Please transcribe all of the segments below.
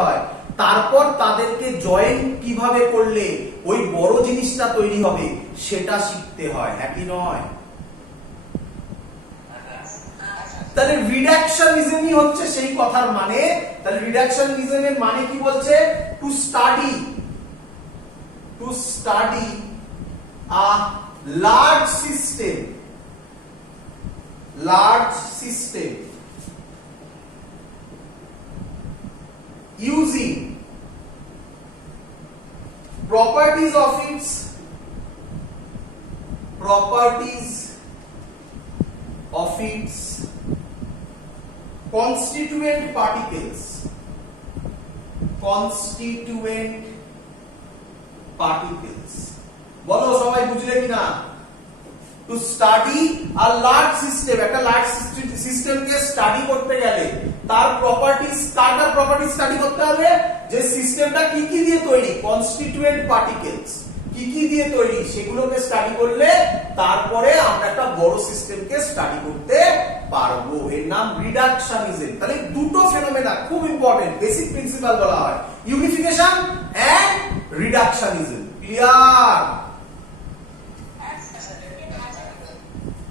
হয়, তারপর তাদেরকে জয়েন কিভাবে করলে ওই বড় জিনিসটা তৈরি হবে সেটা শিখতে হয়, একই নয়? তাহলে রিডাকশনিজমই হচ্ছে সেই কথার মানে। তাহলে রিডাকশনিজমের মানে কি বলছে? To study a large system using properties of its constituent particles বলো সবাই বুঝলে কিনা? To study a large system, একটা লার্জ সিস্টেমকে স্টাডি করতে গেলে তার প্রপার্টিজ, কার প্রপার্টিজ স্টাডি করতে হবে? যে সিস্টেমটা কি কি দিয়ে তৈরি, কনস্টিটিউয়েন্ট পার্টিকেলস কি কি দিয়ে তৈরি, সেগুলোকে স্টাডি করলে তারপরে আমরা একটা বড় সিস্টেমকে স্টাডি করতে পারবো। এর নাম রিডাকশনিজম। তাহলে দুটো ফেনোমেনা খুব ইম্পর্টেন্ট, বেসিক প্রিন্সিপাল বলা হয়, ইউনিফিকেশন এন্ড রিডাকশনিজম। ক্লিয়ার?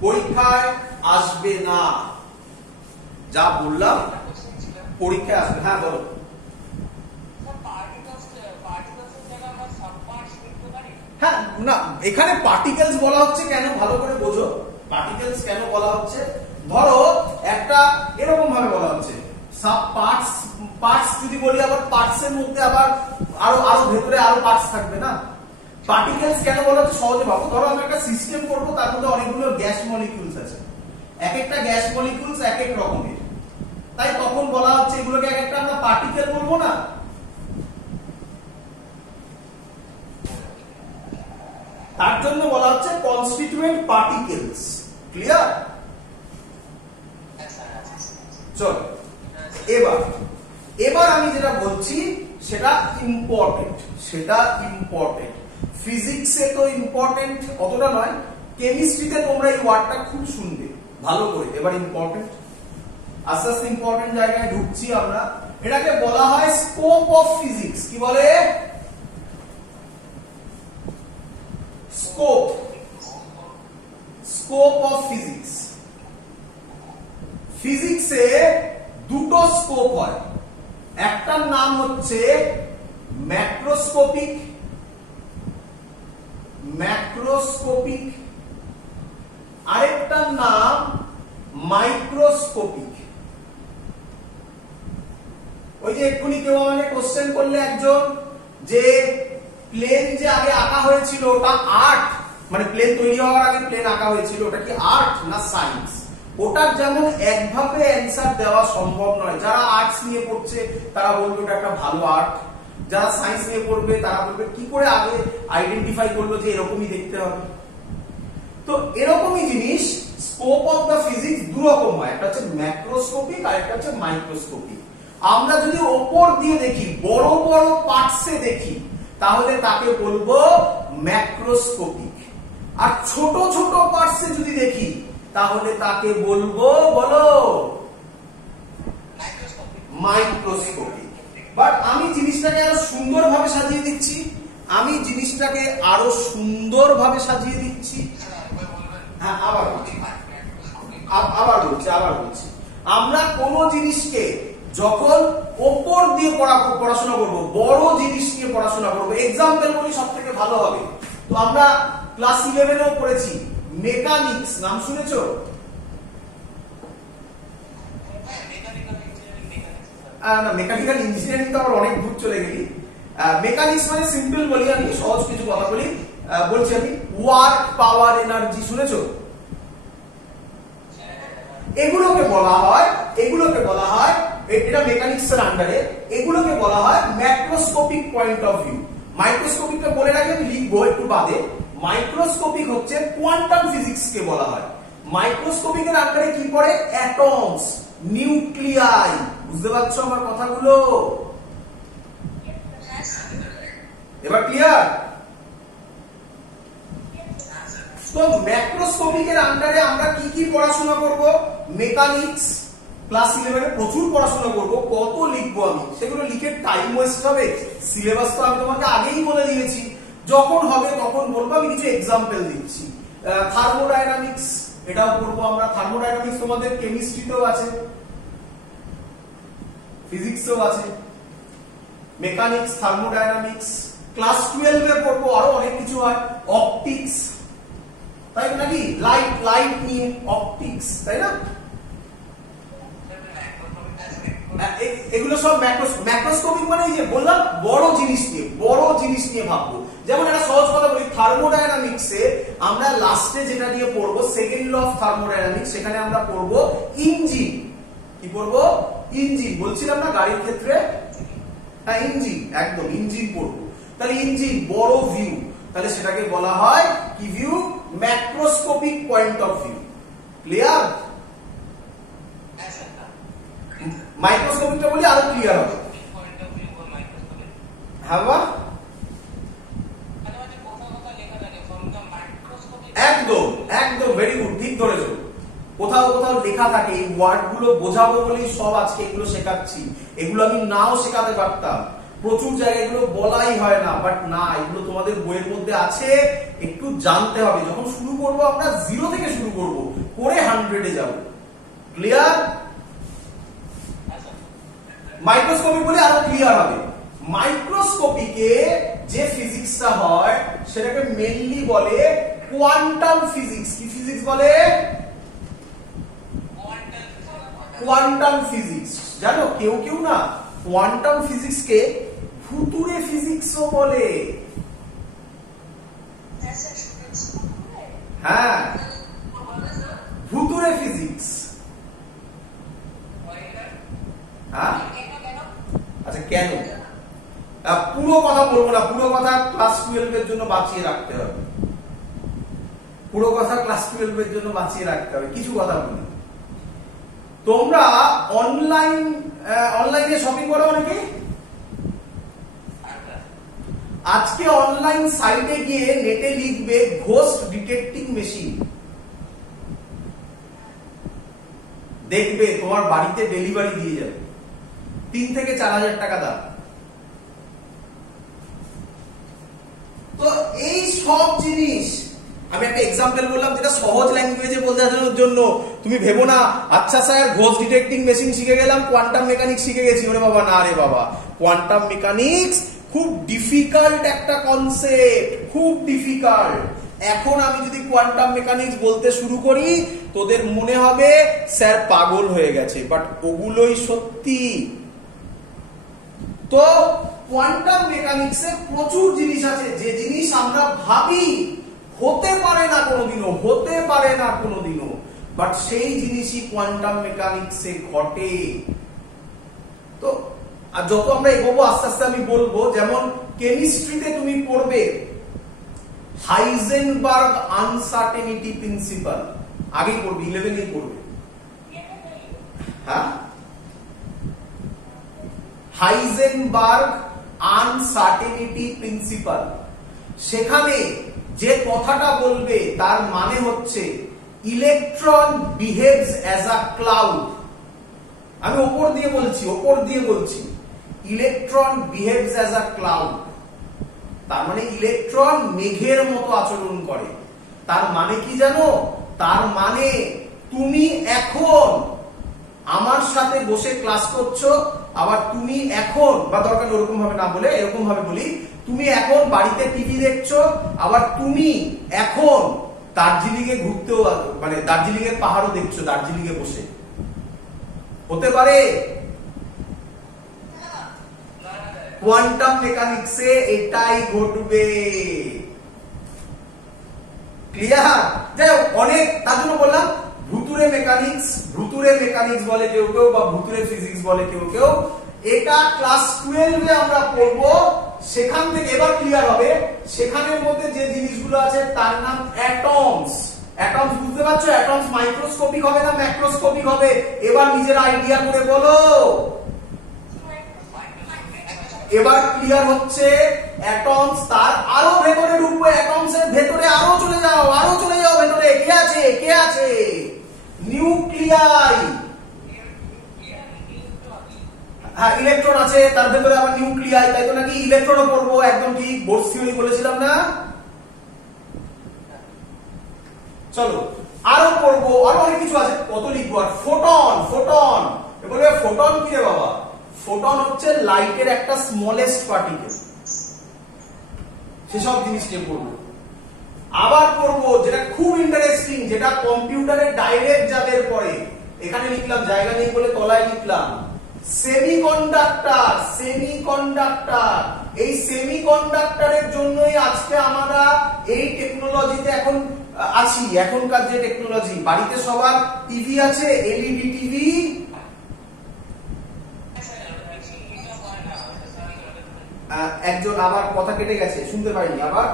পরীক্ষায় আসবে না, যা বললাম পরীক্ষায় আসবে। হ্যাঁ বলো। হ্যাঁ না, এখানে পার্টিকেলস বলা হচ্ছে কেন, ভালো করে বোঝো। পার্টিকেলস কেন বলা হচ্ছে? ধরো একটা এরকম ভাবে বলা হচ্ছে সাব পার্টস যদি বলি, আবার পার্টস এর মধ্যে আবার আরো ভেতরে আরো পার্টস থাকবে না। পার্টিকেলস কেন বলা হচ্ছে সহজে ভাবো। ধরো আমি একটা সিস্টেম করবো, তার মধ্যে অনেকগুলো গ্যাস মলিকিউলস আছে, এক একটা গ্যাস মলিকিউলস এক এক রকমের, তাই তখন বলা হচ্ছে এগুলোকে এক একটা আমরা পার্টিকেল বলবো না? তার জন্য বলা হচ্ছে কনস্টিটিউয়েন্ট পার্টিকেলস। ক্লিয়ার? চল এবার আমি যেটা বলছি সেটা ইম্পর্টেন্ট, ফিজিক্সে তো ইম্পর্টেন্ট অতটা নয়, কেমিস্ট্রিতে তোমরা এই ওয়ার্ডটা খুব শুনবে ভালো করে। এবার ইম্পর্টেন্ট, আস্তে আস্তে ইম্পর্টেন্ট জায়গায় ঢুকছি আমরা। এটাকে বলা হয় স্কোপ অফ ফিজিক্স। কি বলে? Scope of physics. ফিজিক্সে দুটো স্কোপ হয়, একটার নাম হচ্ছে ম্যাক্রোস্কোপিক, আরেকটার নাম মাইক্রোস্কোপিক। ওই যে এক্ষুনি কেউ আমাকে কোশ্চেন করলে একজন, যে প্লেন যে আগে আঁকা হয়েছিল ওটা আর্ট, মানে প্লেন তৈরি হওয়ার আগে প্লেন আঁকা হয়েছিল, ওটা কি আর্ট না সায়েন্স? ওটার যেমন একভাবে অ্যান্সার দেওয়া সম্ভব নয়। যারা আর্টস নিয়ে পড়ছে তারা বলবে ওটা একটা ভালো আর্ট, যারা সায়েন্স নিয়ে পড়বে তারা বলবে কি করে আগে আইডেন্টিফাই করলো যে এরকমই দেখতে হবে। তো এরকমই জিনিস স্কোপ অফ দা ফিজিক্স দু রকম হয়, একটা হচ্ছে ম্যাক্রোস্কোপিক আর একটা হচ্ছে মাইক্রোস্কোপিক। আমরা যদি ওপর দিয়ে দেখি, বড় বড় পার্টসে দেখি, তাহলে তাকে বলবো ম্যাক্রোস্কোপিক। আর ছোট ছোট পার্টসে যদি দেখি তাহলে তাকে বলবো, বলো, মাইক্রোস্কোপিক। বাট আমি জিনিসটাকে আরো সুন্দরভাবে সাজিয়ে দিচ্ছি, হ্যাঁ আবার বলছি, আমরা কোন জিনিসকে যখন ওপর দিয়ে পড়াশোনা করব, বড় জিনিস নিয়ে পড়াশোনা করব, এক্সাম্পল বলি সব থেকে ভালো হবে। তো আমরা ক্লাস 11 এও পড়েছি মেকানিক্স, নাম শুনেছো? না, মেকানিক্যাল ইঞ্জিনিয়ারিং তো আবার অনেক দূর চলে গেলি। মেকানিক্স মানে সিম্পল বলি, আমি সহজ কিছু কথা বলছি আমি, ওয়ার্ক, পাওয়ার, এনার্জি শুনেছো? এগুলোকে বলা হয় এটা মেকানিক্স এর আন্ডারে, এগুলোকে বলা হয় ম্যাক্রোস্কোপিক পয়েন্ট অফ ভিউ। মাইক্রোস্কোপিকটা বলে রাখি, আমি লিখবো একটু বাদে। মাইক্রোস্কোপিক হচ্ছে কোয়ান্টাম ফিজিক্স কে বলা হয়। মাইক্রোস্কোপিকের আন্ডারে কি পড়ে? Atoms, nuclei. বুঝতে পারছো আমার কথাগুলো? এবার ক্লিয়ার? তো ম্যাক্রোস্কোপিকের আন্ডারে আমরা কি কি পড়াশোনা করব? মেকানিক্স, ক্লাস 11 এ প্রচুর পড়াশোনা করব, কত লিখবো আমি, সেগুলো লিখে টাইম ওয়েস্ট হবে। সিলেবাস তো আমি তোমাকে আগেই বলে দিয়েছি, যখন হবে তখন বলবো। আমি কিছু এক্সাম্পল দিচ্ছি। থার্মোডাইনামিক্স, এটাও পড়বো আমরা। থার্মোডাইনামিক্স তোমাদের কেমিস্ট্রিতেও আছে, ফিজিক্সেও আছে। মেকানিক্স, থার্মোডাইনামিক্স ক্লাস 12 এ পড়বো। আরো অনেক কিছু হয়, অপটিক্স, তাই নাকি? লাইট নিয়ে অপটিক্স, তাই না? এগুলো সব ম্যাক্রোস্কোপিক, মানে এই যে বললাম বড় জিনিস নিয়ে ভাববো। যেমন একটা সহজ কথা বলি, থার্মোডাইনামিক্সে আমরা লাস্টে যেটা নিয়ে পড়বো, সেকেন্ড ল অফ থার্মোডাইনামিক্স, সেখানে আমরা পড়বো ইঞ্জিন। কি পড়বো? ইঞ্জিন। বলছিলাম না গাড়ির ক্ষেত্রে, হ্যাঁ ইঞ্জিন, একদম ইঞ্জিন পড়বো। তাহলে ইঞ্জিন বড় ভিউ, তাহলে সেটাকে বলা হয় কি view? Macroscopic point of view. Clear? মাইক্রোস্কোপিকটা বলি আরো ক্লিয়ার হবে। হ্যাঁ বা একদম একদম ভেরি গুড, ঠিক ধরেছো। কোথাও কোথাও লেখা থাকে, এই ওয়ার্ড গুলো বোঝাবো বলেই সব আজকে এগুলো শেখাচ্ছি। এগুলো আমি নাও শেখাতে পারতাম, প্রচুর জায়গায় এগুলো বলাই হয় না, বাট না, এগুলো তোমাদের বইয়ের মধ্যে আছে, একটু জানতে হবে। যখন শুরু করব আমরা 0 থেকে শুরু করব, করে 100 এ যাব। ক্লিয়ার? মাইক্রোস্কোপিক বলে আরো ক্লিয়ার হবে। মাইক্রোস্কোপিকে যে ফিজিক্সটা হয় সেটাকে মেইনলি বলে কোয়ান্টাম ফিজিক্স। কি ফিজিক্স বলে? Quantum physics. জানো কেউ কেউ না কোয়ান্টাম ফিজিক্সকে ভুতুড়ে ফিজিক্সও বলে। হ্যাঁ, ভুতুড়ে ফিজিক্স। হ্যাঁ, আচ্ছা কেন? পুরো কথা বলবো না, পুরো কথা ক্লাস 12 এর জন্য বাঁচিয়ে রাখতে হবে। পুরো কথা ক্লাস 12 এর জন্য বাঁচিয়ে রাখতে হবে। কিছু কথা বলি, তোমরা অনলাইনে শপিং করো অনেকে? আজকে অনলাইন সাইটে গিয়ে নেটে লিখবে ঘোস্ট ডিটেক্টিং মেশিন, দেখবে তোমার বাড়িতে ডেলিভারি দিয়ে যাবে। 3 থেকে 4,000 টাকা দাম। তো এই সব জিনিস আমি একটা এক্সাম্পল বললাম, যেটা সহজ ল্যাঙ্গুয়েজে বোঝানোর জন্য। তুমি ভেবো না আচ্ছা স্যার ঘোস্ট ডিটেক্টিং মেশিন শিখে গেলাম, কোয়ান্টাম মেকানিক্স শিখে গেছি। ওরে বাবা, না রে বাবা, কোয়ান্টাম মেকানিক্স খুব ডিফিকাল্ট একটা কনসেপ্ট, খুব ডিফিকাল্ট। এখন আমি যদি কোয়ান্টাম মেকানিক্স বলতে শুরু করি, তোদের মনে হবে স্যার পাগল হয়ে গেছে, বাট ওগুলোই সত্যি। তো কোয়ান্টাম মেকানিক্সে প্রচুর জিনিস আছে, যে জিনিস আমরা ভাবি হতে পারে না কোনোদিনও, বাট সেই জিনিসই কোয়ান্টাম মেকানিক্সে ঘটে। তো আর যত আমরা এগোবো আস্তে আস্তে আমি বলবো, যেমন কেমিস্ট্রিতে তুমি পড়বে হাইজেনবার্গ আনসার্টেনিটি প্রিন্সিপাল, আগেই পড়বে, 11 পড়বে। হ্যাঁ, হাইজেনবার্গ আনসার্টেনিটি প্রিন্সিপাল। সেখানে যে কথাটা বলবে তার মানে হচ্ছে electron behaves as a cloud. আমি ওপর দিয়ে বলছি electron behaves as a cloud. তার মানে ইলেকট্রন মেঘের মতো আচরণ করে। তার মানে কি জানো? তার মানে তুমি এখন আমার সাথে বসে ক্লাস করছো, আবার তুমি এখন, বা দরকার ওরকম ভাবে না বলে এরকম ভাবে বলি, তুমি এখন বাড়িতে টিভি দেখছো, আবার তুমি এখন দার্জিলিং এ ঘুরতেও, মানে দার্জিলিং এর পাহাড়ও দেখছো দার্জিলিং এ বসে। হতে পারে? কোয়ান্টাম মেকানিক্সে এটাই ঘটবে। ক্লিয়ার? যাই হোক, অনেক, তার জন্য বললাম ভুতুরে মেকানিক্স বলে কেউ কেউ, বা ভুতুরে ফিজিক্স বলে কেউ কেউ। এটা ক্লাস 12 এ আমরা পড়বো, সেখান থেকে এবার ক্লিয়ার হবে। সেখানের মধ্যে যে জিনিসগুলো আছে তার নাম অ্যাটমস। অ্যাটমস বুঝতে পারছো? অ্যাটমস মাইক্রোস্কোপিক হবে না ম্যাক্রোস্কোপিক হবে? এবার নিজের আইডিয়া করে বলো। এবার ক্লিয়ার হচ্ছে অ্যাটমস। তার আরো ভেতরে ঢুকবো, অ্যাটমস এর ভেতরে আরো চলে যাও ভেতরে। কে আছে? নিউক্লিয়াই। হ্যাঁ ইলেকট্রন আছে, তার ভেতরে আবার নিউক্লিয়াই, তাই তো নাকি? ইলেকট্রনও পড়বো, একদম ঠিক, বোরস থিওরি বলেছিলাম না? চলো আরো পড়বো, আরো অনেক কিছু আছে, কত লিখবো আর। ফোটন, ফোটন বলবে ফোটন কি রে বাবা? ফোটন হচ্ছে লাইটের একটা স্মলেস্ট পার্টিকেল, সেসব জিনিস নিয়ে পড়বো। আবার পড়বো যেটা খুব ইন্টারেস্টিং, যেটা কম্পিউটারে ডাইরেক্ট যাবে পরে, এখানে লিখলাম, জায়গা নেই বলে তলায় লিখলাম, সেমিকন্ডাক্টর। সেমিকন্ডাক্টর, এই সেমিকন্ডাক্টরের জন্যই আজকে আমরা এই টেকনোলজিতে এখন আছি। এখনকার যে টেকনোলজি, বাড়িতে সবার টিভি আছে, এলইডি টিভি। একজন আবার কথা কেটে গেছে, শুনতে পাইনি, আবার।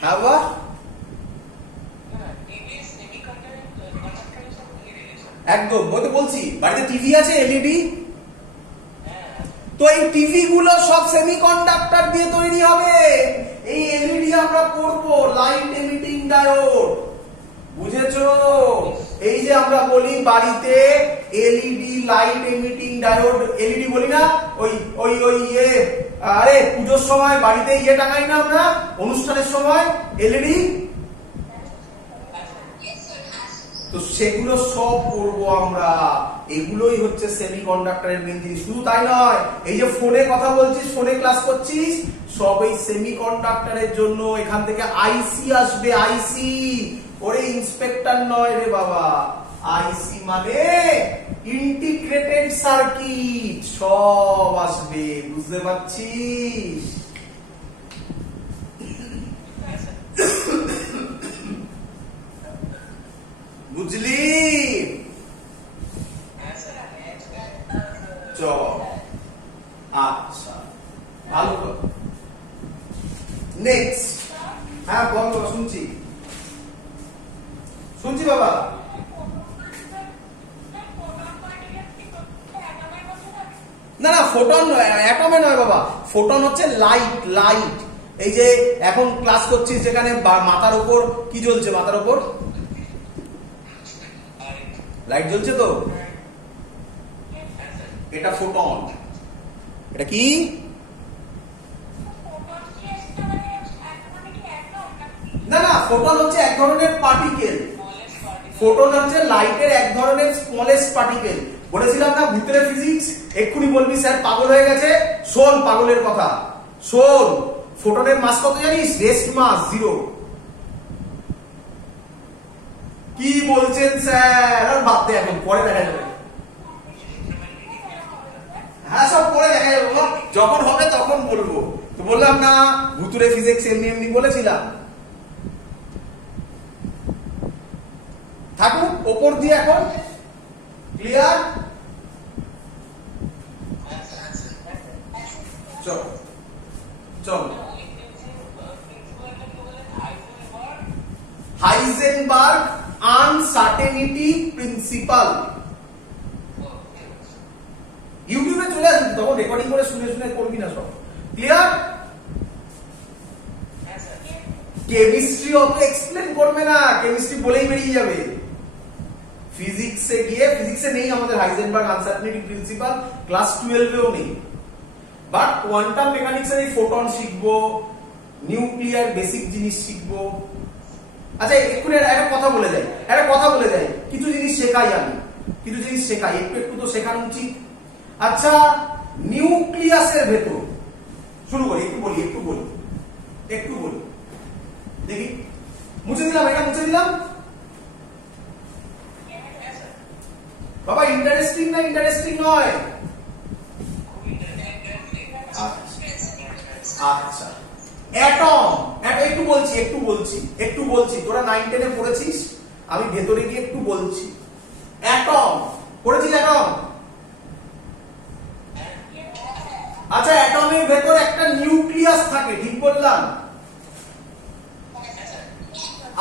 হ্যাঁ বাবা, একদম বলছি, বাড়িতে টিভি আছে এলইডি, তো এই টিভি গুলো সব সেমিকন্ডাক্টর দিয়ে তৈরি হবে। এই এলইডি আমরা পড়বো, লাইট এমিটিং ডায়োড, বুঝেছো? এই যে আমরা বলি বাড়িতে LED, light emitting diode, LED বলি না, ওই ওই ওই ইয়ে, আরে পুজোর সময় বাড়িতে ইয়ে টাঙাই না আমরা, অনুষ্ঠানের সময় এলইডি, তো সেগুলো সব পড়বো আমরা। এগুলোই হচ্ছে সেমিকন্ডাক্টরের মেইন জিনিস। শুধু তাই নয়, এই যে ফোনে কথা বলছিস, ফোনে ক্লাস করছিস, সব এই সেমিকন্ডাক্টরের জন্য। এখান থেকে আইসি আসবে, আইসি। ওরে ইন্সপেক্টর নয় রে বাবা, আইসি মানে ইন্টিগ্রেটেড সার্কিট, সব আসবে, বুঝতে পারছিস? বুঝলি? চল, আচ্ছা, ভালো তো। নেক্সট, হ্যাঁ বল, শুনছি শুনছি বাবা। না না, ফোটন অ্যাটমে নয় বাবা, ফোটন হচ্ছে লাইট। লাইট, এই যে এখন ক্লাস করছিস যেখানে মাথার উপর কি জ্বলছে? মাথার উপর লাইট জ্বলছে তো, এটা ফোটন। এটা কি? না না, ফোটন হচ্ছে এক ধরনের পার্টিকেল। ফোটন হচ্ছে লাইটের এক ধরনের স্মলেস্ট পার্টিকেল। বলেছিলাম না ভিতরে ফিজিক্স, এক্ষুনি বলবি স্যার পাগল হয়ে গেছে। শোন পাগলের কথা, শোন। ফোটনের মাস কত জানিস? রেস্ট মাস 0। কি বলছেন স্যার? আর বাদ দে, এখন পরে দেখা যাবে। হ্যাঁ সব পরে দেখা যাবে, যখন হবে তখন বলবো। তো বললাম না ভুতুরে ফিজিক্স এমনি এমনি বলেছিলাম। থাকুক ওপর দিয়ে, এখন ক্লিয়ার? চল চল, হাইজেনবার্গ আনসার্টেনিটি প্রিন্সিপাল। ইউটিউবে চলে আসবি, তখন রেকর্ডিং করে শুনে শুনে করবি না, সব ক্লিয়ার? কেমিস্ট্রি অত এক্সপ্লেন করবে না, কেমিস্ট্রি বলেই বেরিয়ে যাবে। ফিজিক্সে গিয়ে, ফিজিক্সে নেই আমাদের হাইজেনবার্গ আনসার্টেনিটি প্রিন্সিপাল, ক্লাস 12 এও নেই। বাট কোয়ান্টাম মেকানিক্সের এই ফোটন শিখবো, নিউক্লিয়ার বেসিক জিনিস শিখবো। আচ্ছা একটু একটা কথা বলে যাই, কিছু জিনিস শেখাই, আমি কিছু জিনিস শেখাই, একটু একটু তো শেখানো উচিত। আচ্ছা, নিউক্লিয়াসের ভেতর শুরু করি, একটু বলি দেখি। মুছে দিলাম, এটা মুছে দিলাম বাবা। ইন্টারেস্টিং না ইন্টারেস্টিং নয়? আচ্ছা, অ্যাটম, একটু বলছি, তোরা 9-10 এ পড়েছিস, আমি ভেতরে গিয়ে একটু বলছি। অ্যাটম পড়েছিস? অ্যাটম, আচ্ছা অ্যাটমের ভেতর একটা নিউক্লিয়াস থাকে, ঠিক বললাম?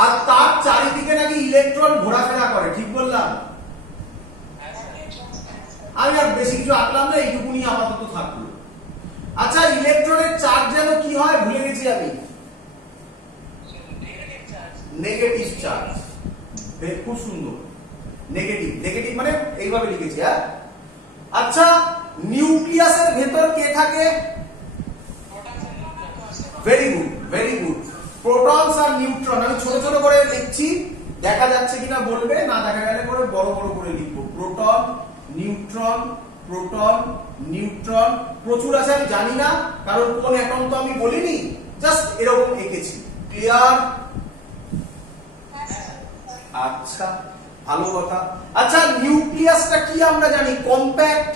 আর তার চারিদিকে নাকি ইলেকট্রন ঘোরাফেরা করে, ঠিক বললাম? আমি আর বেশি কিছু আঁকলাম না, এইটুকুনি আপাতত থাকলো। আচ্ছা, ইলেকট্রনের চার্জ যেন কি হয় ভুলে গেছি আমি। Negative charge. খুব সুন্দর। নেগেটিভ, নেগেটিভ মানে এইভাবে লিখেছি। হ্যাঁ, আচ্ছা নিউক্লিয়াসের ভেতর কে থাকে? Very good, very good. Protons আর নিউট্রন, আমি ছোট ছোট করে লিখছি, দেখা যাচ্ছে কিনা বলবে, না দেখা গেলে করে বড় বড় করে লিখবো। Proton, neutron, proton, neutron. প্রচুর আছে আমি জানি না, কারণ কোন অ্যাটম তো আমি বলিনি, জাস্ট এরকম এঁকেছি। ক্লিয়ার? আচ্ছা, ভালো কথা। আচ্ছা নিউক্লিয়াসটা কি আমরা জানি? কম্প্যাক্ট।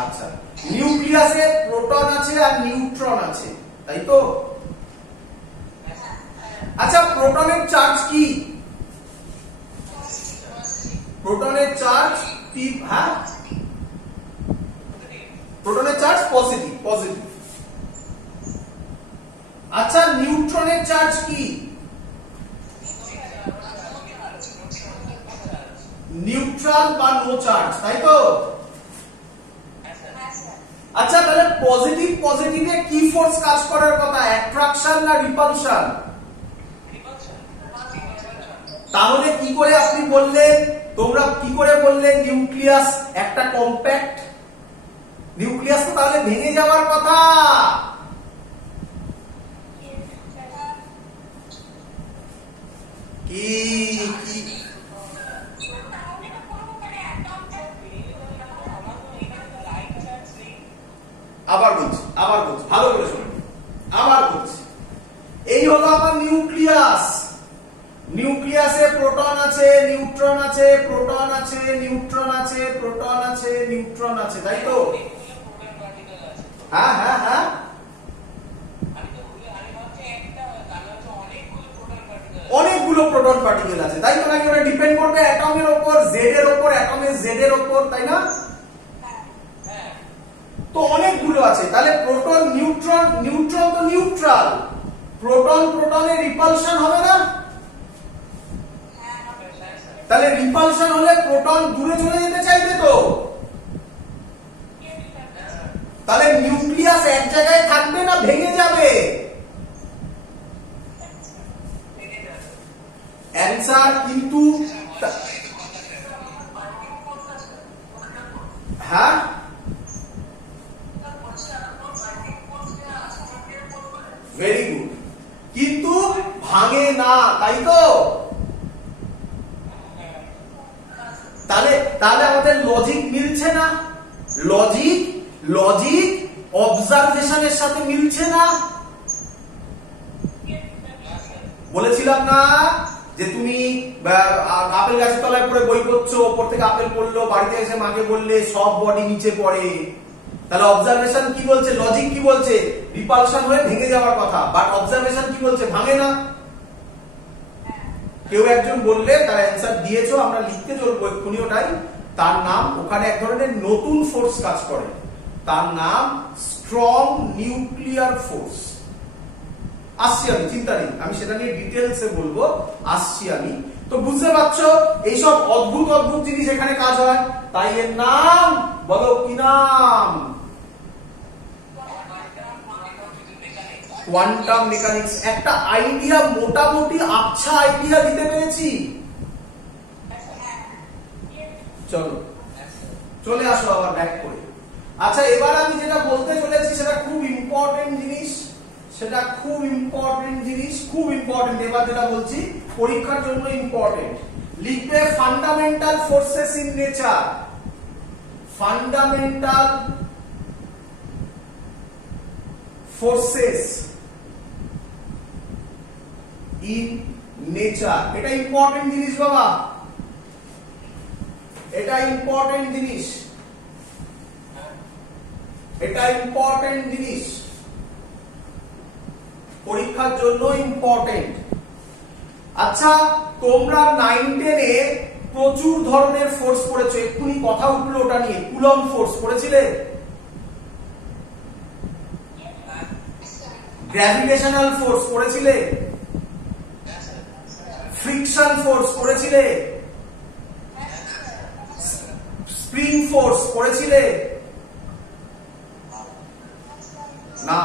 আচ্ছা, নিউক্লিয়াসে প্রোটন আছে আর নিউট্রন আছে, তাই তো? আচ্ছা প্রোটনের চার্জ কি? প্রোটনের চার্জ কি? হ্যাঁ, প্রোটনের চার্জ পজিটিভ, পজিটিভ। আচ্ছা নিউট্রনের চার্জ কি? নিউট্রাল বা নো চার্জ, তাই তো? আচ্ছা তাহলে পজিটিভ, পজিটিভে কি ফোর্স কাজ করার কথা? অ্যাট্রাকশন না রিপালশন? তাহলে কি করে আপনি বললেন, তোমরা কি করে বললেন নিউক্লিয়াস একটা কম্প্যাক্ট? নিউক্লিয়াস তো তাহলে ভেঙে যাওয়ার কথা। কি আবার বলছি, আবার বলছি, ভালো করে শুনুন, আবার বলছি। এই হলো আমার নিউক্লিয়াস। নিউক্লিয়াসে প্রোটন আছে, নিউট্রন আছে, প্রোটন আছে, নিউট্রন আছে, প্রোটন আছে, নিউট্রন আছে, তাই তো? হ্যাঁ হ্যাঁ হ্যাঁ, অনেকগুলো প্রোটন পার্টিকেল আছে, তাই তো? নাকি ওটা ডিপেন্ড করবে অ্যাটমের উপর, জেড এর উপর, অ্যাটমের জেড এর উপর, তাই না? তো অনেকগুলো আছে। তাহলে প্রোটন, নিউট্রন, নিউট্রন তো নিউট্রাল, প্রোটন প্রোটনে রিপালশন হবে না? তাহলে রিপালশন হলে প্রোটন দূরে চলে যেতে চাইবে তো। তাহলে নিউক্লিয়াস এক জায়গায় থাকবে না ভেঙে যাবে? অ্যান্সার কিন্তু হ্যাঁ, ভেরি গুড, কিন্তু ভাঙে না, তাই তো? তাহলে তাহলে আমাদের লজিক মিলছে না? লজিক, লজিক অবজারভেশনের সাথে মিলছে না? বলেছিলাম না যে তুমি আপেল গাছের তলায় পড়ে বই পড়ছো, ওপর থেকে আপেল পড়লো, বাড়িতে এসে মাকে বললে সব বডি নিচে পড়ে। তাহলে অবজারভেশন কি বলছে, লজিক কি বলছে? রিপালশন হয়ে ভেঙে যাওয়ার কথা, বাট অবজারভেশন কি বলছে? ভাঙে না। কেউ একজন বললে, তার অ্যান্সার দিয়েছো, আমরা লিখতে চলবো এক্ষুনি ওটাই। তার নাম, ওখানে এক ধরনের নতুন ফোর্স কাজ করে, তার নাম স্ট্রং নিউক্লিয়ার ফোর্স। আসছি আমি, চিন্তা নেই, আমি সেটা নিয়ে ডিটেলসে বলবো, আসছি আমি। তো বুঝতে পারছো এইসব অদ্ভুত অদ্ভুত জিনিস এখানে কাজ হয়, তাই এর নাম বলো, কি নাম? Quantum mechanics. একটা আইডিয়া, মোটামুটি আচ্ছা আইডিয়া দিতে পেরেছি? চলো চলে আসো আবার ব্যাক করে। আচ্ছা এবার আমি যেটা বলতে চলেছি সেটা খুব ইম্পর্টেন্ট জিনিস, সেটা খুব ইম্পর্টেন্ট জিনিস, খুব ইম্পর্টেন্ট। এবার যেটা বলছি পরীক্ষার জন্য ইম্পর্টেন্ট। লিখবে fundamental forces in nature. Fundamental forces in nature. এটা ইম্পর্টেন্ট জিনিস বাবা, এটা ইম্পর্টেন্ট জিনিস, এটা ইম্পর্টেন্ট জিনিস, পরীক্ষার জন্য ইম্পর্টেন্ট। আচ্ছা তোমরা 9-10 এ প্রচুর ধরনের ফোর্স পড়েছো, এক্ষুনি কথা উঠলো ওটা নিয়ে, কুলম্ব ফোর্স পড়েছিলে? গ্র্যাভিটেশনাল ফোর্স পড়েছিলে? ফ্রিকশন ফোর্স পড়েছিলে? স্প্রিং ফোর্স পড়েছিলে? না,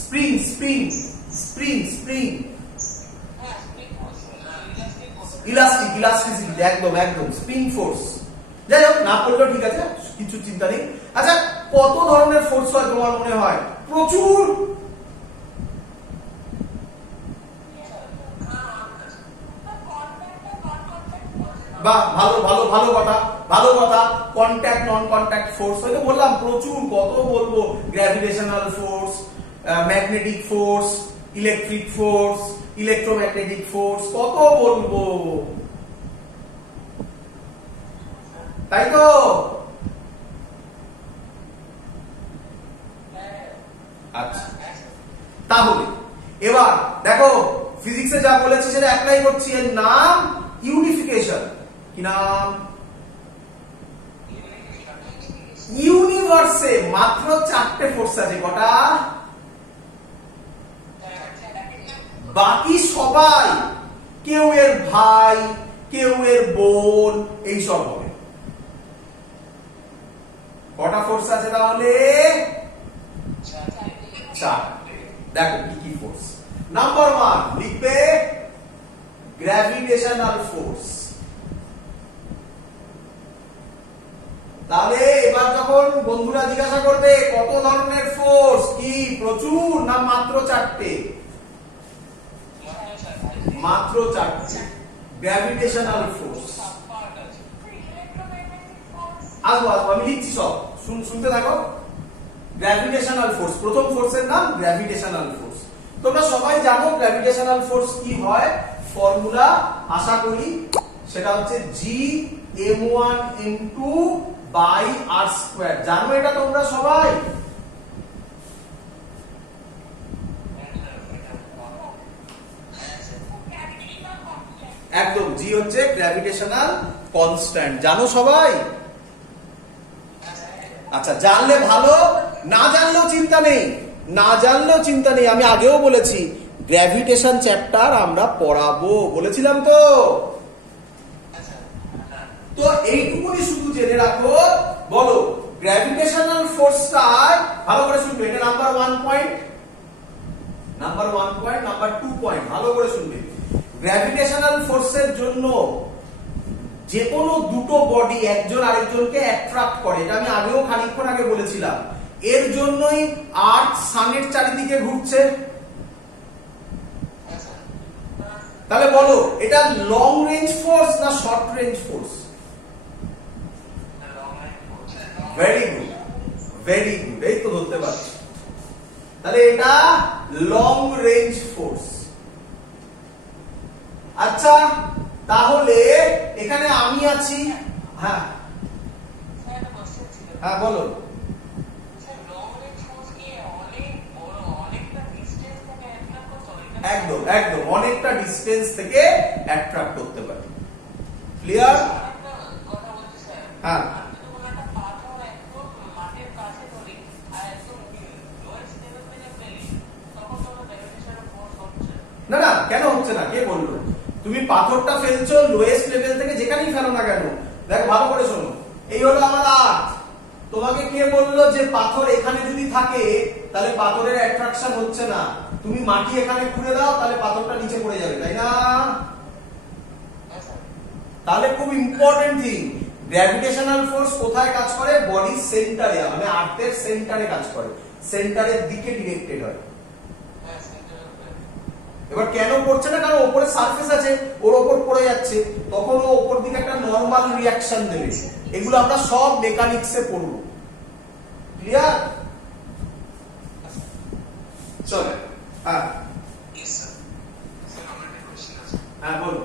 spring spring spring spring elasticity, একদম একদম স্প্রিং ফোর্স। যাই হোক, না পড়লেও ঠিক আছে, কিছু চিন্তা নেই। আচ্ছা, কত ধরনের ফোর্স হয় তোমার মনে হয়? প্রচুর। বাহ, ভালো ভালো ভালো কথা, ভালো কথা। কন্ট্যাক্ট, নন কন্ট্যাক্ট ফোর্স, হয়তো বললাম প্রচুর, কত বলবো। Gravitational force, magnetic force, electric force, electromagnetic force, কত বলবো, তাই তো? আচ্ছা, তাহলে এবার দেখো, ফিজিক্সে যা বলেছি সেটা অ্যাপ্লাই করছি। এর নাম ইউনিফিকেশন। কি নাম? ইউনিভার্সে মাত্র 4টে ফোর্স আছে। কটা? বাকি সবাই কেউ এর ভাই, কেউ এর বোন, এইসব হবে। কটা ফোর্স আছে তাহলে? 4টে। দেখো কি কি ফোর্স। নাম্বার 1 লিখবে গ্র্যাভিটেশনাল ফোর্স। তাহলে এবার যখন বন্ধুরা জিজ্ঞাসা করবে কত ধরনের ফোর্স, কি প্রচুর না মাত্র 4টে? মাত্র 4টে গ্র্যাভিটেশনাল ফোর্স। আসবো আসবো, আমি লিখছি সব, শুনতে থাকো। গ্র্যাভিটেশনাল ফোর্স, প্রথম ফোর্সের নাম গ্র্যাভিটেশনাল ফোর্স। তোমরা সবাই জানো গ্র্যাভিটেশনাল ফোর্স কি হয়, ফর্মুলা আশা করি সেটা হচ্ছে Gm1m2 বাই r²। জানো এটা তোমরা সবাই? একদম, জি হচ্ছে গ্র্যাভিটেশনাল কনস্ট্যান্ট। জানো সবাই? আচ্ছা, জানলে ভালো, না জানলেও চিন্তা নেই, না জানলেও চিন্তা নেই। আমি আগেও বলেছি গ্র্যাভিটেশন চ্যাপ্টার আমরা পড়াবো, বলেছিলাম তো। তো এইটুকুনি শুধু জেনে রাখো। বলো, গ্র্যাভিটেশনাল ফোর্সটা ভালো করে শুনবে। এটা number 1 point, number 1 point, number 2 point, ভালো করে শুনবে। গ্র্যাভিটেশনাল ফোর্সের জন্য যে কোনো দুটো বডি একজন আরেকজনকে অ্যাট্রাক্ট করে, এটা আমি আগেও খানিকক্ষণ আগে বলেছিলাম। এর জন্যই আর্থ সানের চারিদিকে ঘুরছে। তাহলে বলো, এটা লং রেঞ্জ ফোর্স না short range force? Very good, very good, এই তো ধরতে পারছি। তাহলে এটা লং রেঞ্জ ফোর্স। আচ্ছা, তাহলে এখানে আমি আছি। হ্যাঁ হ্যাঁ, বলো। একদম একদম, অনেকটা ডিস্টেন্স থেকে অ্যাট্রাক্ট করতে পারে। ক্লিয়ার? হ্যাঁ, না না, কেন হচ্ছে না? কে বললো? তুমি পাথরটা ফেলছো লোয়েস্ট লেভেল থেকে, যেখানেই ফেলো না কেন। দেখো ভালো করে শোনো, এই হলো আমার আর্থ। তোমাকে কে বললো যে পাথর এখানে যদি থাকে তাহলে পাথরের অ্যাট্রাকশন হচ্ছে না? তুমি মাটি এখানে খুঁড়ে দাও, তাহলে পাথরটা নিচে পড়ে যাবে, তাই না? তাহলে খুব ইম্পর্টেন্ট থিং, গ্র্যাভিটেশনাল ফোর্স কোথায় কাজ করে? বডির সেন্টারে, মানে আর্থের সেন্টারে কাজ করে, সেন্টারের দিকে ডিরেক্টেড হয়। এবার কেন পড়ছে না? কারণ উপরে সারফেস আছে, ওর ওপর পড়ে যাচ্ছে, তখন ও ওপর দিকে একটা নরমাল রিঅ্যাকশন দেবে। এগুলো আমরা সব মেকানিক্সে পড়ব। ক্লিয়ার? চলো। হ্যাঁ হ্যাঁ, বলো।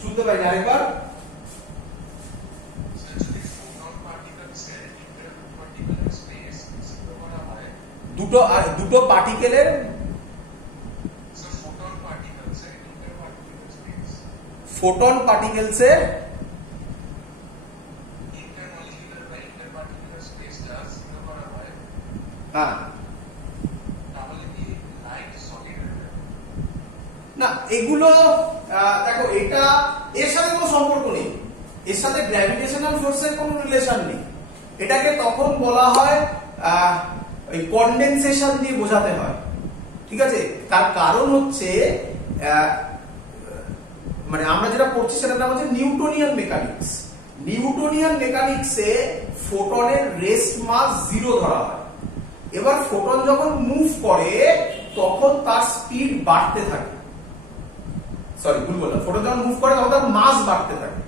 শুনতে পাই না, আরেকবার। দুটো পার্টিকেলের ফোটন পার্টিকেলসের হ্যাঁ, না এগুলো দেখো, এটা এর সাথে কোনো সম্পর্ক নেই, এর সাথে গ্র্যাভিটেশনাল ফোর্সের কোনো রিলেশন নেই। এটাকে তখন বলা হয় ওই কনডেনসেশন দিয়ে বোঝাতে হয়, ঠিক আছে? তার কারণ হচ্ছে মানে আমরা যেটা পড়ছি সেটার নাম হচ্ছে নিউটনিয়ান মেকানিক্স। নিউটনিয়ান মেকানিক্সে ফোটনের রেস্ট মাস 0 ধরা হয়। এবার ফোটন যখন মুভ করে তখন তার স্পিড বাড়তে থাকে, সরি ভুল বললাম, ফোটন যখন মুভ করে তখন তার মাস বাড়তে থাকে।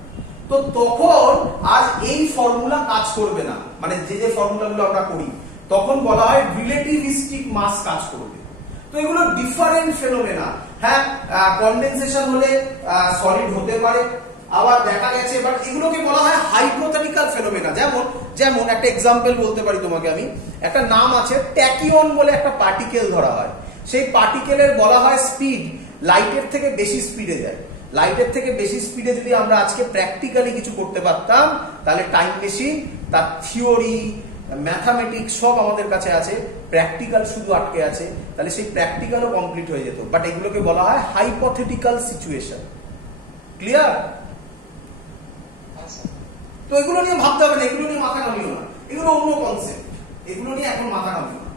তো তখন আর এই ফর্মুলা কাজ করবে না, মানে যে ফর্মুলাগুলো আমরা করি তখন বলা হয় রিলেটিভিস্টিক মাস কাজ করবে। তো এগুলো ডিফারেন্ট ফেনোমেনা। হ্যাঁ, কনডেনসেশন হলে সলিড হতে পারে, আবার দেখা গেছে, বাট এগুলোকে বলা হয় হাইপোথেটিক্যাল ফেনোমেনা। যেমন একটা এক্সাম্পল বলতে পারি তোমাকে আমি, একটা নাম আছে ট্যাকিয়ন বলে একটা পার্টিকেল ধরা হয়। সেই পার্টিকেলের বলা হয় স্পিড লাইটের থেকে বেশি স্পিডে যায়। লাইটের থেকে বেশি স্পিডে যদি আমরা আজকে প্র্যাকটিক্যালি কিছু করতে পারতাম তাহলে টাইম মেশিন, তার থিওরি, ম্যাথামেটিক্স সব আমাদের কাছে আছে, প্র্যাকটিক্যাল শুধু আটকে আছে, তাহলে সেই প্র্যাকটিক্যালও কমপ্লিট হয়ে যেত। বাট এগুলোকে বলা হয় হাইপোথেটিক্যাল সিচুয়েশন। ক্লিয়ার? তো এগুলো নিয়ে ভাবতে হবে না, এগুলো নিয়ে মাথা ঘামিও না, এগুলো অন্য কনসেপ্ট, এগুলো নিয়ে এখন মাথা ঘামিও না।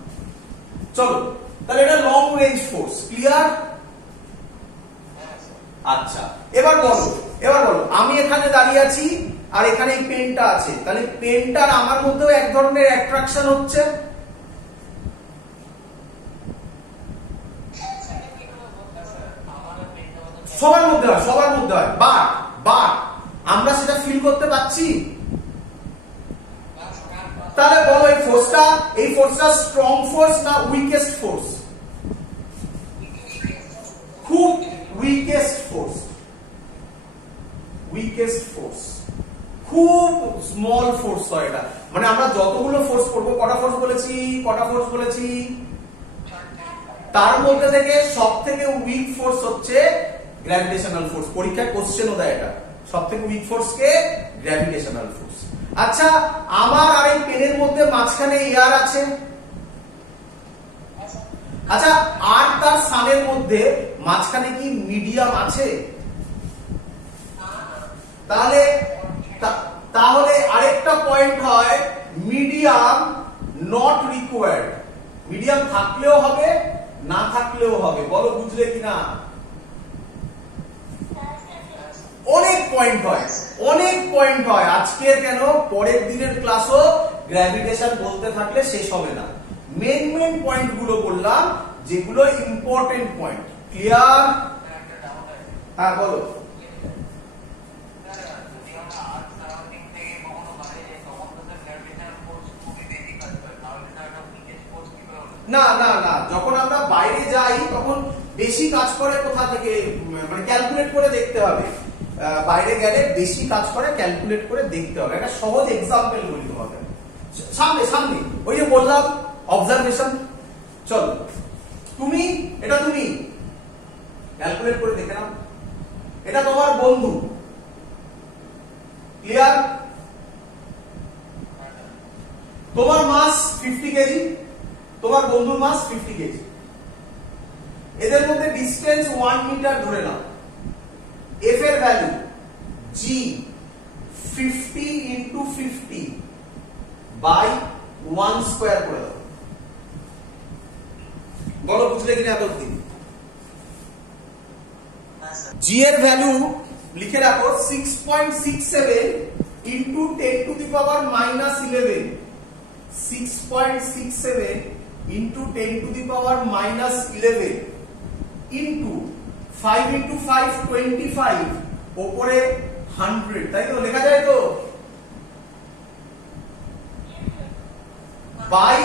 চলো তাহলে এটা লং রেঞ্জ ফোর্স। ক্লিয়ার? আচ্ছা, এবার বলো আমি এখানে দাঁড়িয়ে আছি আর এখানে এই পেনটা আছে, তাহলে পেনটার আমার মধ্যেও এক ধরনের অ্যাট্রাকশন হচ্ছে। সবার মধ্যে হয়, বাট আমরা সেটা ফিল করতে পারছি। তাহলে বলো এই ফোর্সটা স্ট্রং ফোর্স না উইকেস্ট ফোর্স? খুব উইকেস্ট ফোর্স, খুব স্মল ফোর্স হয় এটা। মানে আমরা যতগুলো ফোর্স করবো, কটা ফোর্স বলেছি, তার মধ্যে থেকে সব থেকে উইক ফোর্স হচ্ছে গ্র্যাভিটেশনাল ফোর্স। পরীক্ষায় কোশ্চেনও দেয় এটা, সব থেকে উইক ফোর্স কে? Gravitational force. আচ্ছা, আমার আর এই পেনের মধ্যে মাঝখানে এয়ার আছে। আচ্ছা, আর তার সানের মধ্যে মাঝখানে কি মিডিয়াম আছে? তাহলে আরেকটা পয়েন্ট হয় মিডিয়াম নট রিকোয়ার্ড। মিডিয়াম থাকলেও হবে, না থাকলেও হবে। বলো বুঝলে কিনা? অনেক পয়েন্ট হয় আজকের কেন পরের দিনের ক্লাসও গ্র্যাভিটেশন বলতে থাকলে শেষ হবে না। মেন পয়েন্ট গুলো বললাম যেগুলো ইম্পর্টেন্ট পয়েন্ট। ক্লিয়ার? হ্যাঁ বলো। না, যখন আমরা বাইরে যাই তখন বেশি কাজ করে কোথা থেকে, মানে ক্যালকুলেট করে দেখতে হবে। বাইরে গেলে বেশি কাজ করে ক্যালকুলেট করে দেখতে হবে। একটা সহজ এক্সাম্পল বলি তোমাকে, সামনে ওই যে বললাম অবজারভেশন। চলো তুমি ক্যালকুলেট করে দেখে নাও, এটা তোমার বন্ধু। ক্লিয়ার? তোমার মাস 50 কেজি, তোমার বন্ধুর মাস 50 কেজি। এদের মধ্যে ডিস্টেন্স 1 মিটার ধরে নাও। এফ এর value g 50 into 50 by 1 square করে দাও। বলো বুঝলে কিনা এতদিন? g এর ভ্যালু লিখে রাখো 6.67 into 10 to the power minus 11। 6.67 into 10 to the power minus 11 into 5 into 5 25 উপরে 100, তাই তো লেখা যায় তো? বাই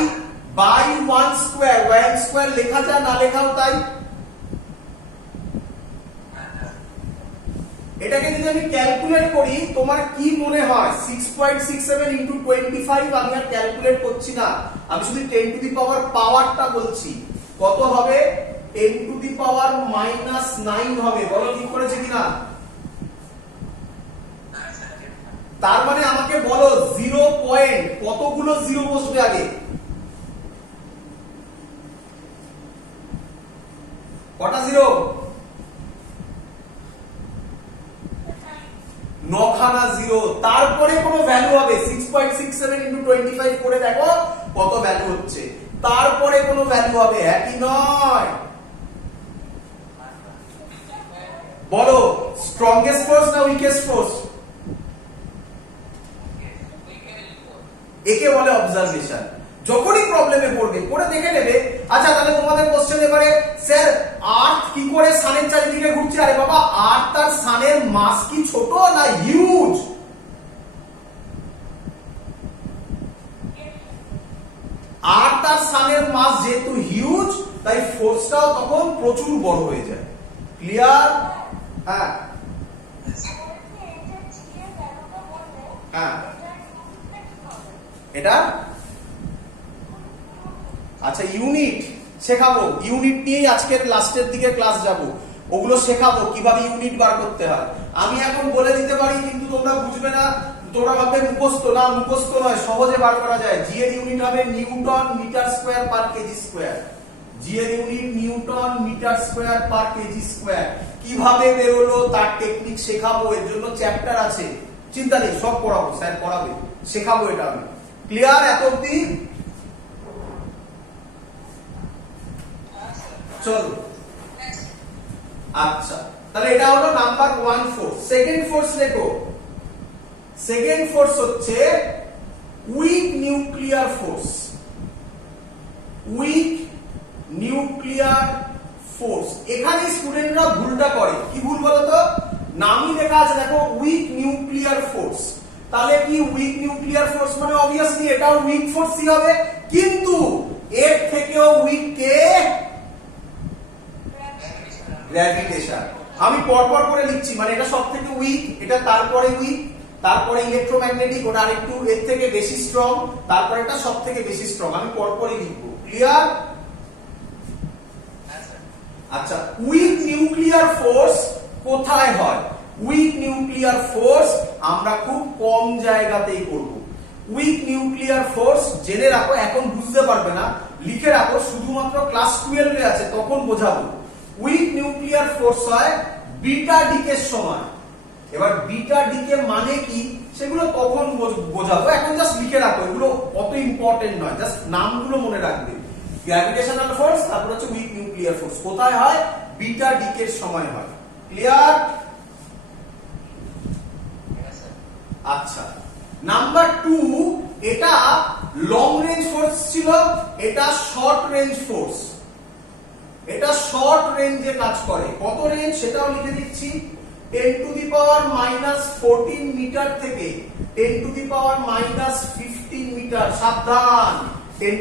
1 স্কয়ার, 1 স্কয়ার লেখা যায় না লেখাও তাই। এটাকে যদি আমি ক্যালকুলেট করি তোমার কি মনে হয়? 6.67 into 25 আমি আর ক্যালকুলেট করছি না, আমি শুধু 10 to the power পাওয়ারটা বলছি। কত হবে? 10 to the power minus 9 হবে। বলো ঠিক করেছে কিনা? তার মানে আমাকে বলো 0 পয়েন্ট কতগুলো জিরো বসবে আগে? কটা জিরো? 9খানা জিরো। তারপরে কোনো ভ্যালু হবে। 6.67 into 25 করে দেখো কত ভ্যালু হচ্ছে। তারপরে কোনো ভ্যালু হবে, একই নয়। বলো স্ট্রংগেস্ট ফোর্স না উইকেস্ট ফোর্স? একে বলে অবজারভেশন। যখনই প্রবলেমে পড়বে পড়ে দেখে নেবে। আচ্ছা তাহলে তোমাদের কোশ্চেন এবারে, স্যার আর্থ কি করে সানের চারিদিকে ঘুরছে? আরে বাবা, আর্থ আর সানের মাস কি ছোট না হিউজ? আর্থ আর সানের মাস যেহেতু হিউজ, তাই ফোর্সটাও তখন প্রচুর বড় হয়ে যায়। ক্লিয়ার? হ্যাঁ হ্যাঁ, এটা আচ্ছা ইউনিট শেখাবো, ইউনিট নিয়েই আজকের লাস্টের দিকে ক্লাস যাব, ওগুলো শেখাবো কিভাবে ইউনিট বার করতে হয়। আমি এখন বলে দিতে পারি কিন্তু তোমরা বুঝবে না, তোমরা ভাববে মুখস্থ। না, মুখস্থ নয়, সহজে বার করা যায়। জি এর ইউনিট হবে newton metre square per kg square. G এর unit newton metre square per kg square. কিভাবে বেরোলো তার টেকনিক শেখাবো, এর জন্য চ্যাপ্টার আছে, চিন্তা নেই, সব পড়াবো, স্যার পড়াবে, শেখাবো এটা আমি। ক্লিয়ার এত অবধি? চলো আচ্ছা, তাহলে এটা হলো নাম্বার 1 ফোর্স। সেকেন্ড ফোর্স দেখো, সেকেন্ড ফোর্স হচ্ছে week nuclear force. Week nuclear force. এখানে স্টুডেন্টরা ভুলটা করে, কি ভুল বলতো? নামই লেখা আছে দেখো উইক নিউক্লিয়ার ফোর্স, তাহলে কি উইক নিউক্লিয়ার ফোর্স মানে অবভিয়াসলি এটাও উইক ফোর্সই হবে, কিন্তু এর থেকেও উইক কে? গ্র্যাভিটেশন। আমি পরপর করে লিখছি, মানে এটা সব থেকে উইক, এটা তারপরে উইক, তারপরে ইলেকট্রোম্যাগনেটিক, ওটা আরেকটু এর থেকে বেশি স্ট্রং, তারপরে এটা সব থেকে বেশি স্ট্রং। আমি পরপরই লিখবো। ক্লিয়ার? আচ্ছা, উইক নিউক্লিয়ার ফোর্স কোথায় হয়? উইক নিউক্লিয়ার ফোর্স আমরা খুব কম জায়গাতেই করব। উইক নিউক্লিয়ার ফোর্স জেনে রাখো, এখন বুঝতে পারবে না, লিখে রাখো, শুধুমাত্র ক্লাস 12 এ আছে তখন বোঝাবো। উইক নিউক্লিয়ার ফোর্স হয় বিটা ডিকের সময়। এবার বিটা ডিকে মানে কি সেগুলো তখন বোঝাবো, এখন জাস্ট লিখে রাখো, এগুলো অত ইম্পর্টেন্ট নয়, জাস্ট নামগুলো মনে রাখবে। গ্র্যাভিটেশনাল ফোর্স, তারপর হচ্ছে উইক নিউক্লিয়ার ফোর্স। কোথায় হয়? বিটা ডিকের সময় হয়। ক্লিয়ার? আচ্ছা, নাম্বার 2, এটা লং রেঞ্জ ফোর্স ছিল, এটা শর্ট রেঞ্জ ফোর্স। এটা শর্ট রেঞ্জে কাজ করে। কত রেঞ্জ সেটাও লিখে দিচ্ছি, 10⁻⁻14 মিটার থেকে 10⁻⁻15 মিটার। সাবধান, 10⁻